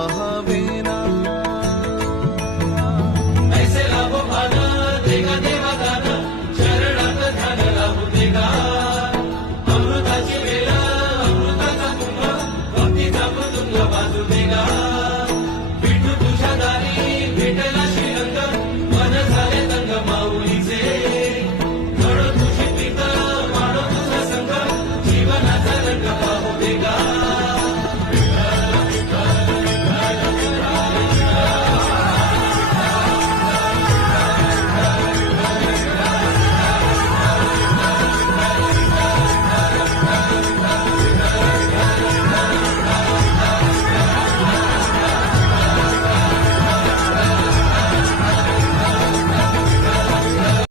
Uh-huh.